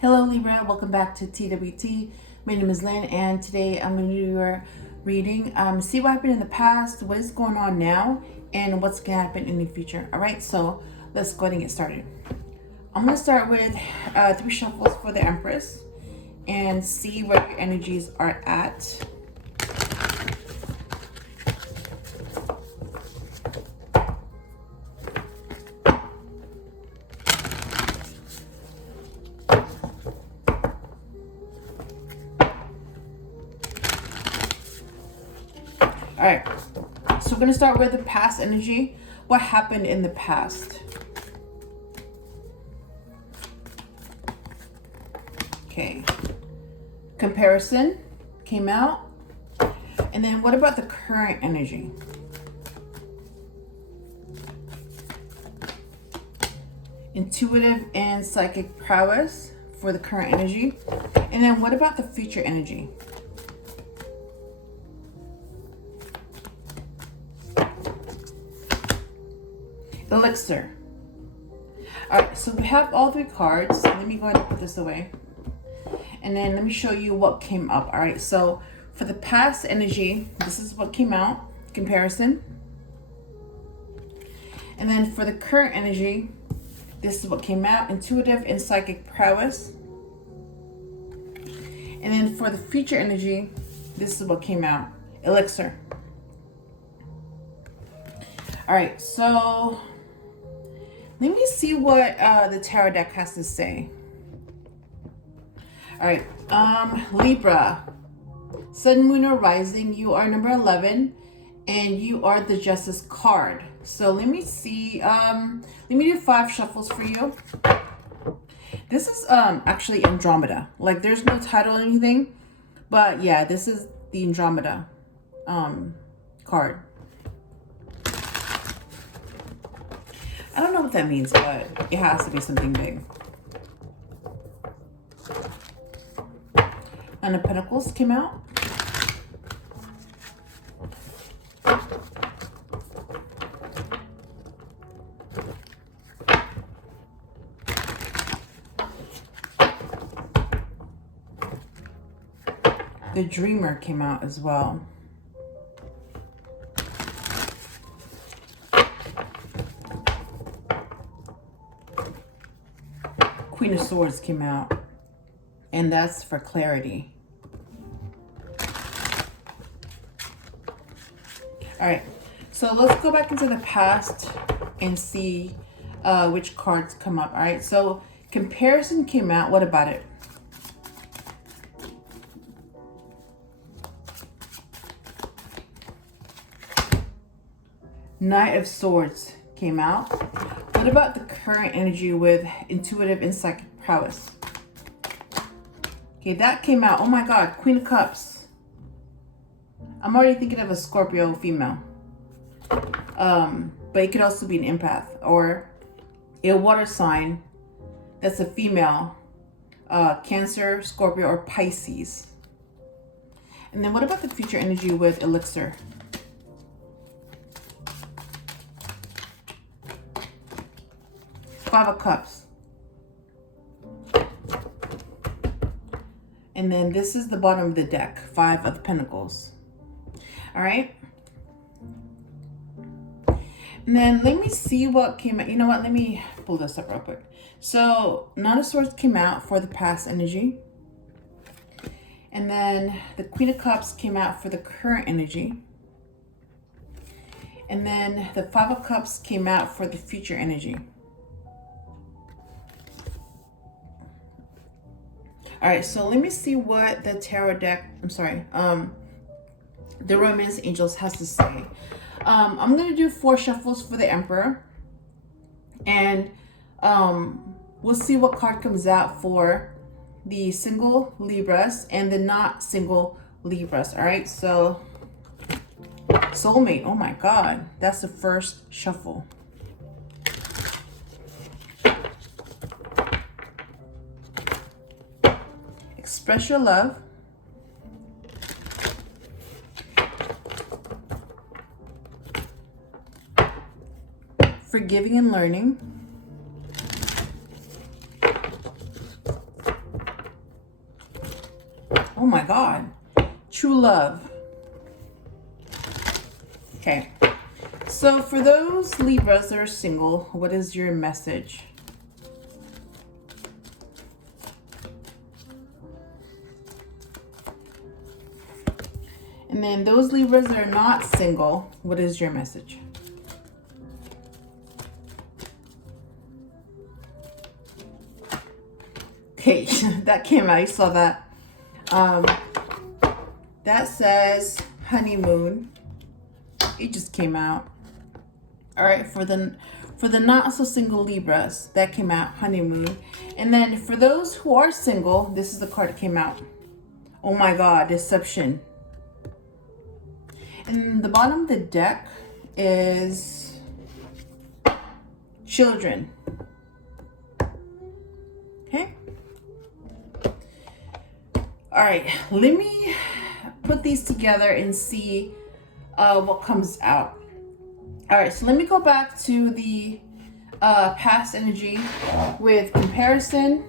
Hello Libra, welcome back to TWT. My name is Lynn and today I'm going to do your reading. See what happened in the past, what is going on now, and what's going to happen in the future. Alright, so let's go ahead and get started. I'm going to start with 3 shuffles for the Empress and see where your energies are at. All right, so we're going to start with the past energy. What happened in the past? Okay. Comparison came out. And then what about the current energy? Intuitive and psychic prowess for the current energy. And then what about the future energy? Elixir. All right, so we have all 3 cards. Let me go ahead and put this away. And then let me show you what came up. All right, so for the past energy, this is what came out, comparison. And then for the current energy, this is what came out, intuitive and psychic prowess. And then for the future energy, this is what came out, elixir. All right, so let me see what the tarot deck has to say. All right, Libra, Sun, Moon, or Rising, you are number 11, and you are the Justice card. So let me see, let me do 5 shuffles for you. This is actually Andromeda. Like, there's no title or anything, but yeah, this is the Andromeda card. I don't know what that means, but it has to be something big. And the Pentacles came out. The Dreamer came out as well. Queen of Swords came out, and that's for clarity. All right, so let's go back into the past and see which cards come up. All right, so comparison came out. What about it? Knight of Swords came out. What about the current energy with intuitive and psychic prowess? Okay, that came out. Oh my God, Queen of Cups. I'm already thinking of a Scorpio female. But it could also be an empath or a water sign that's a female. Cancer, Scorpio, or Pisces. And then what about the future energy with elixir? Five of Cups. And then this is the bottom of the deck, 5 of Pentacles. All right. And then let me see what came out. You know what? Let me pull this up real quick. So Nine of Swords came out for the past energy. And then the Queen of Cups came out for the current energy. And then the 5 of Cups came out for the future energy. All right, so let me see what the tarot deck, the Romance Angels has to say. I'm going to do 4 shuffles for the Emperor. And we'll see what card comes out for the single Libras and the not single Libras. All right, so Soulmate, oh my God, that's the first shuffle. Express your love. Forgiving and learning. Oh my God. True love. Okay. So for those Libras that are single, what is your message? And then those Libras that are not single, what is your message? Okay, that came out. You saw that. That says honeymoon. It just came out. All right, for the not so single Libras, that came out, honeymoon. And then for those who are single, this is the card that came out. Oh my God, deception. And the bottom of the deck is children. Okay. All right, let me put these together and see what comes out. All right, so let me go back to the past energy with comparison,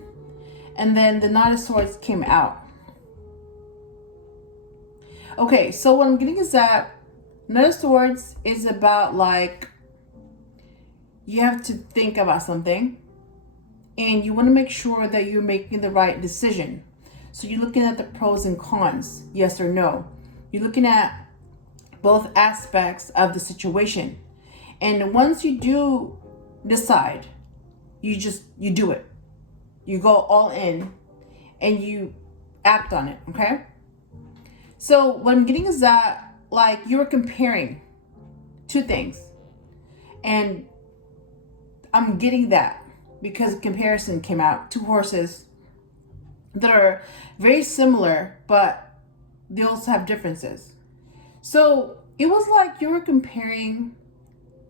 and then the Knight of Swords came out. Okay, so what I'm getting is that Knight of Swords is about, like, you have to think about something and you want to make sure that you're making the right decision. So you're looking at the pros and cons, yes or no. You're looking at both aspects of the situation. And once you do decide, you do it. You go all in and you act on it, okay? So what I'm getting is that, like, you were comparing two things. And I'm getting that because comparison came out. Two horses that are very similar, but they also have differences. So it was like you were comparing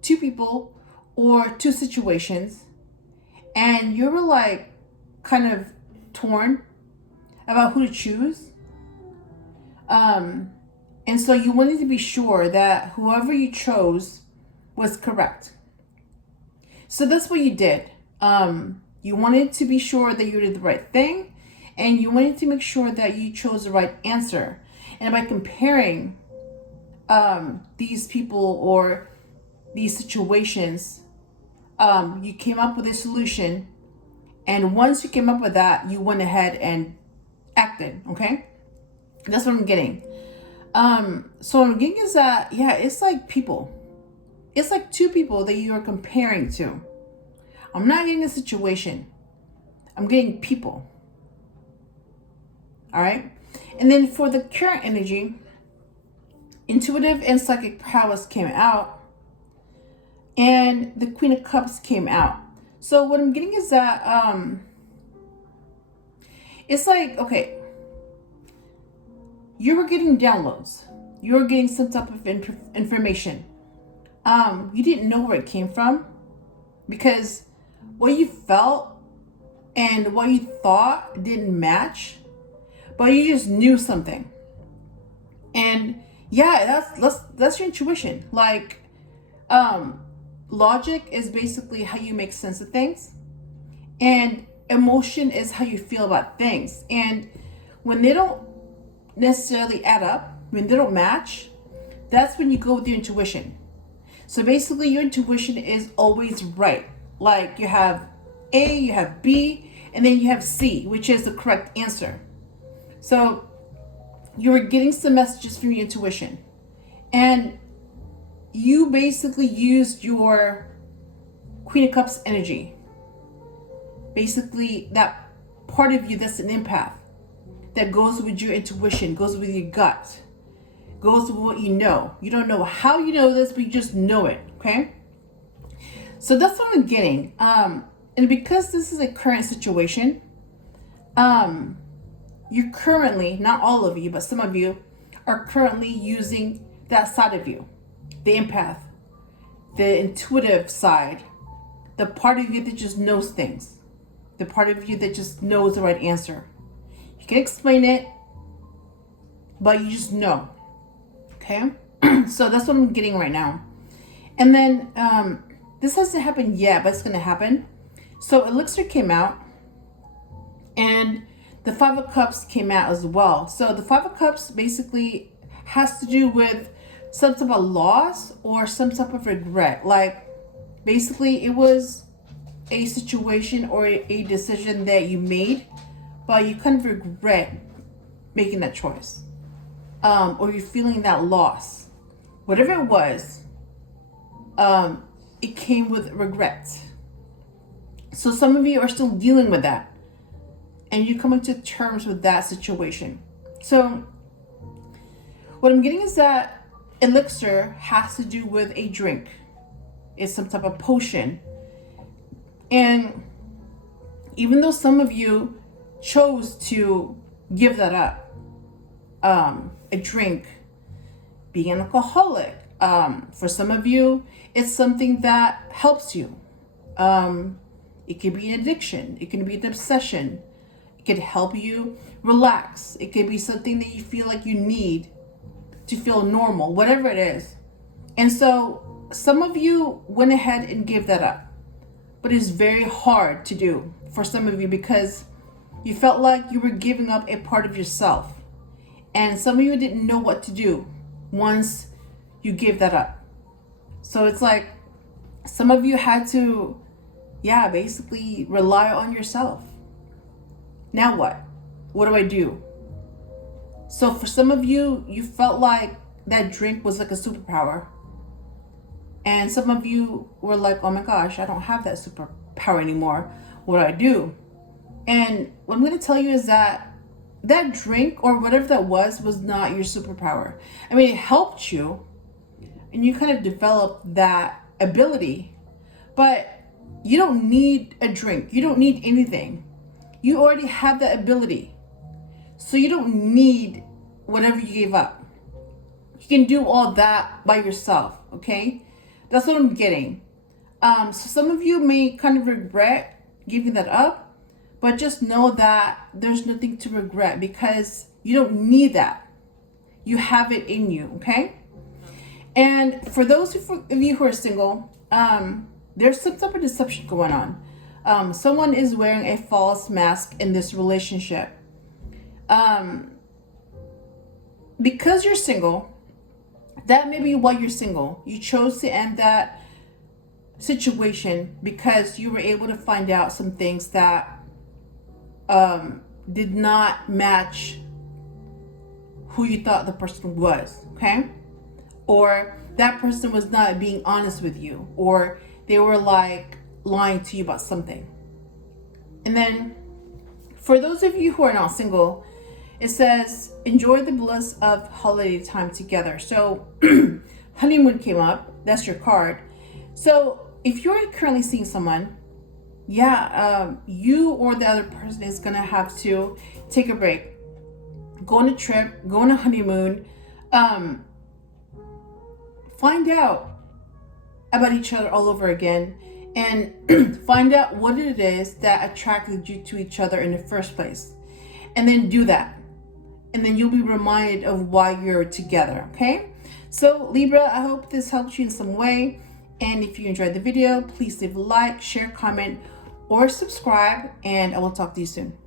two people or two situations, and you were like kind of torn about who to choose. And so you wanted to be sure that whoever you chose was correct. So that's what you did. You wanted to be sure that you did the right thing, and you wanted to make sure that you chose the right answer. And by comparing these people or these situations, you came up with a solution. And once you came up with that, you went ahead and acted, okay? That's what I'm getting. So what I'm getting is that, yeah, it's like people. It's like two people that you are comparing to. I'm not getting a situation. I'm getting people. All right? And then for the current energy, intuitive and psychic prowess came out, and the Queen of Cups came out. So what I'm getting is that it's like, okay, you were getting downloads. You were getting some type of information. You didn't know where it came from, because what you felt and what you thought didn't match, but you just knew something. And yeah, that's your intuition. Like, logic is basically how you make sense of things, and emotion is how you feel about things. And when they don't necessarily add up, when they don't match, that's when you go with your intuition. So basically your intuition is always right. Like, you have A, you have B, and then you have C, which is the correct answer. So you were getting some messages from your intuition, and you basically used your Queen of Cups energy. Basically, that part of you that's an empath, that goes with your intuition, goes with your gut, goes with what you know. You don't know how you know this, but you just know it, okay? So that's what I'm getting. And because this is a current situation, you're currently, not all of you, but some of you are currently using that side of you, the empath, the intuitive side, the part of you that just knows things, the part of you that just knows the right answer. You can explain it, but you just know, okay? So that's what I'm getting right now. And then this hasn't happened yet, but it's going to happen. So Elixir came out, and the Five of Cups came out as well. So the Five of Cups basically has to do with some type of loss or some type of regret. Like basically it was a situation or a decision that you made, but you kind of regret making that choice. Or you're feeling that loss. Whatever it was, it came with regret. So some of you are still dealing with that. And you're coming to terms with that situation. So what I'm getting is that elixir has to do with a drink. It's some type of potion. And even though some of you chose to give that up, a drink, being an alcoholic, for some of you, it's something that helps you. It could be an addiction. It can be an obsession. It could help you relax. It could be something that you feel like you need to feel normal, whatever it is. And so some of you went ahead and gave that up. But it's very hard to do for some of you because you felt like you were giving up a part of yourself. And some of you didn't know what to do once you gave that up. So it's like some of you had to, basically rely on yourself. Now what? What do I do? So for some of you, you felt like that drink was like a superpower. And some of you were like, oh my gosh, I don't have that superpower anymore. What do I do? And what I'm going to tell you is that that drink or whatever that was not your superpower. I mean, it helped you and you kind of developed that ability, but you don't need a drink. You don't need anything. You already have that ability. So you don't need whatever you gave up. You can do all that by yourself, okay? That's what I'm getting. So some of you may kind of regret giving that up, but just know that there's nothing to regret because you don't need that. You have it in you, okay? And for those of you who are single, there's some type of deception going on. Someone is wearing a false mask in this relationship. Because you're single, that may be why you're single. You chose to end that situation because you were able to find out some things that did not match who you thought the person was, okay? Or that person was not being honest with you, or they were like lying to you about something. And then for those of you who are not single, it says, enjoy the bliss of holiday time together. So honeymoon came up. That's your card. So if you're currently seeing someone, you or the other person is going to have to take a break, go on a trip, go on a honeymoon, find out about each other all over again, and find out what it is that attracted you to each other in the first place. And then do that. And then you'll be reminded of why you're together, okay? So Libra, I hope this helped you in some way. And if you enjoyed the video, please leave a like, share, comment, or subscribe, and I will talk to you soon.